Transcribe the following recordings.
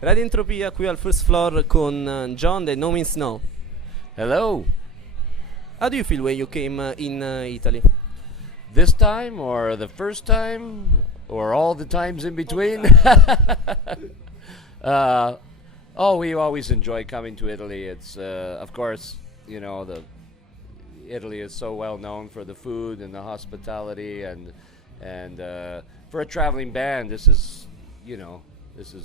Radio Entropia qui al first floor con John da Nomeansno. Hello. How do you feel when you came in Italy? This time or the first time or all the times in between? We always enjoy coming to Italy. It's of course, the Italy is so well known for the food and the hospitality and for a traveling band, this is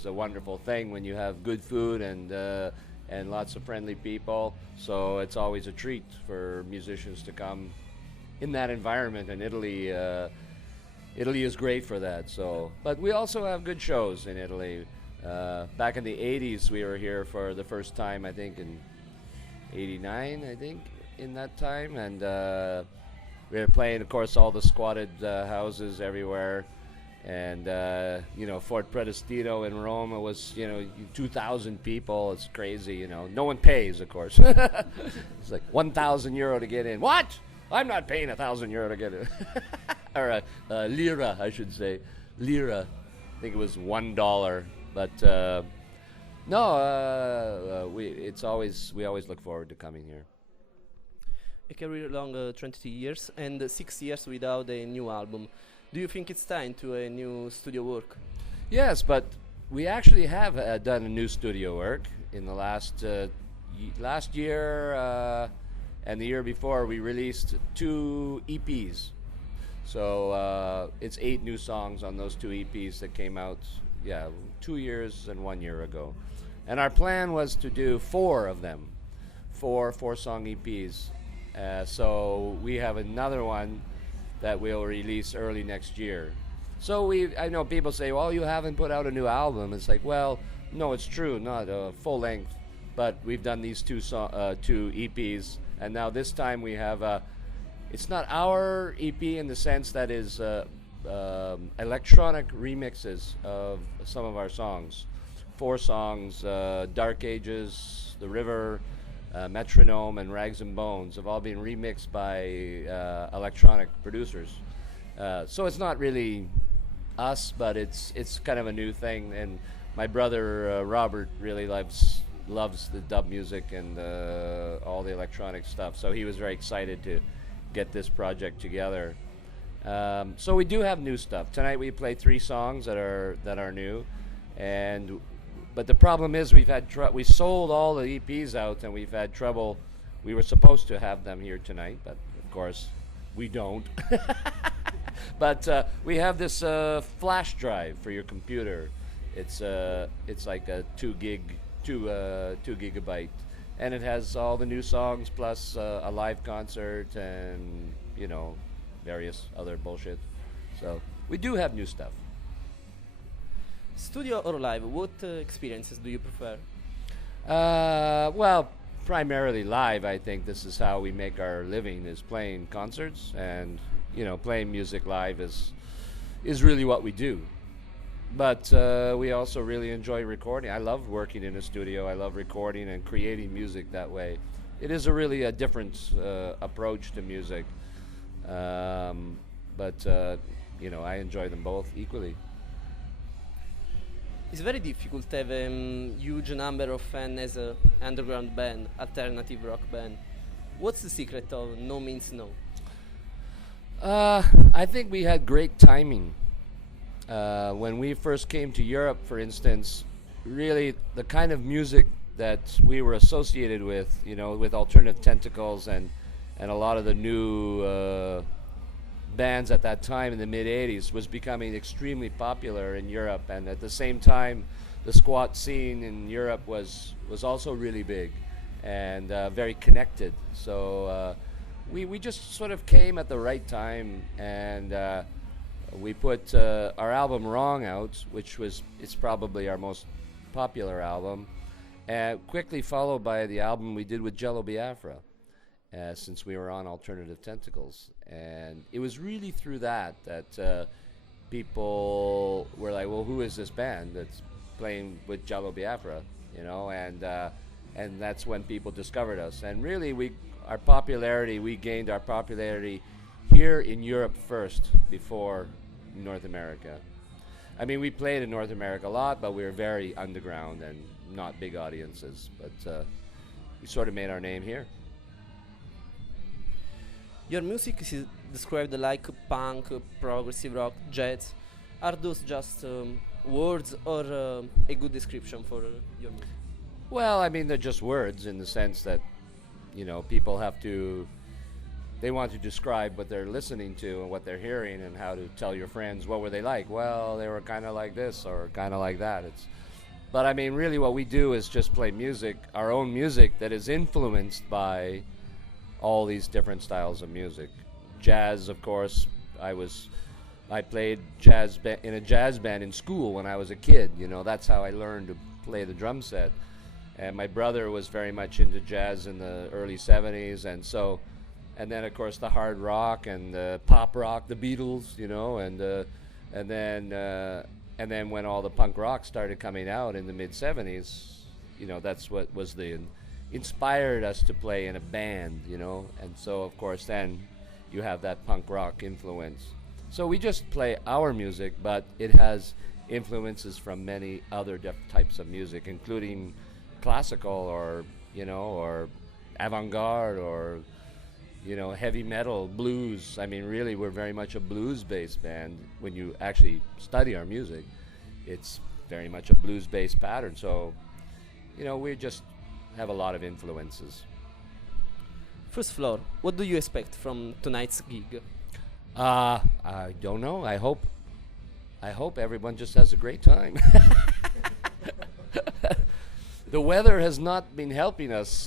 a wonderful thing when you have good food and lots of friendly people. So it's always a treat for musicians to come in that environment, and Italy is great for that. So, but we also have good shows in Italy. Back in the 80s, we were here for the first time, I think in 89, in that time, and we were playing, of course, all the squatted houses everywhere. And Fort Predestino in Rome, it was 2,000 people. It's crazy, no one pays, of course. It's like €1,000 to get in. What? I'm not paying €1,000 to get in. Or lira, I should say. Lira, I think it was $1. But we always look forward to coming here. A career long 20 years and 6 years without a new album. Do you think it's time to a new studio work? Yes, but we actually have done a new studio work in the last year and the year before. We released 2 EPs. So it's 8 new songs on those 2 EPs that came out 2 years and 1 year ago. And our plan was to do 4 of them, 4-song EPs. So we have another one that we'll release early next year. So I know people say, well, you haven't put out a new album. It's like, well, no, it's true, not full length, but we've done these 2 EPs, and now this time we have it's not our EP in the sense that is electronic remixes of some of our songs. 4 songs, Dark Ages, The River, Metronome, and Rags and Bones have all been remixed by electronic producers. So it's not really us, but it's kind of a new thing. And my brother Robert really loves the dub music and all the electronic stuff. So he was very excited to get this project together. So we do have new stuff. Tonight we play 3 songs that are new, but the problem is we sold all the EPs out, and we've had trouble. We were supposed to have them here tonight, but of course we don't. But we have this flash drive for your computer. It's like a 2 gigabyte, and it has all the new songs plus a live concert and various other bullshit. So we do have new stuff. Studio or live, what experiences do you prefer? Well, primarily live. I think this is how we make our living, is playing concerts, and playing music live is really what we do. But we also really enjoy recording. I love working in a studio. I love recording and creating music that way. It is a different approach to music. But I enjoy them both equally. It's very difficult to have a huge number of fans as an underground band, alternative rock band. What's the secret of No Means No? I think we had great timing. When we first came to Europe, for instance, really the kind of music that we were associated with, with Alternative Tentacles and a lot of the new bands at that time in the mid-'80s was becoming extremely popular in Europe, and at the same time the squat scene in Europe was also really big and very connected. So we just sort of came at the right time, and we put our album Wrong out, it's probably our most popular album, quickly followed by the album we did with Jello Biafra. Since we were on Alternative Tentacles. And it was really through that people were like, well, who is this band that's playing with Jello Biafra? And that's when people discovered us. And really, we gained our popularity here in Europe first, before North America. I mean, we played in North America a lot, but we were very underground and not big audiences. But we sort of made our name here. Your music is described like punk, progressive rock, jazz. Are those just words or a good description for your music? Well, I mean, they're just words in the sense that, people have to, they want to describe what they're listening to and what they're hearing and how to tell your friends, what were they like? Well, they were kind of like this or kind of like that. But I mean, really what we do is just play music, our own music that is influenced by all these different styles of music. Jazz, of course, I played in a jazz band in school when I was a kid. That's how I learned to play the drum set. And my brother was very much into jazz in the early 70s, and then of course the hard rock and the pop rock, the Beatles, and then when all the punk rock started coming out in the mid 70s, that's what was inspired us to play in a band, and so of course then you have that punk rock influence. So we just play our music, but it has influences from many other types of music, including classical or avant-garde or heavy metal, blues. I mean, really, we're very much a blues-based band. When you actually study our music, it's very much a blues-based pattern. So, we just have a lot of influences. First floor, what do you expect from tonight's gig? I don't know. I hope everyone just has a great time. The weather has not been helping us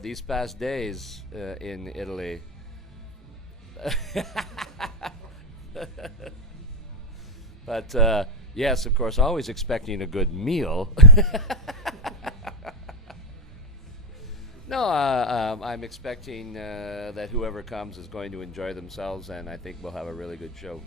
these past days in Italy. But yes, of course, always expecting a good meal. No, I'm expecting that whoever comes is going to enjoy themselves, and I think we'll have a really good show.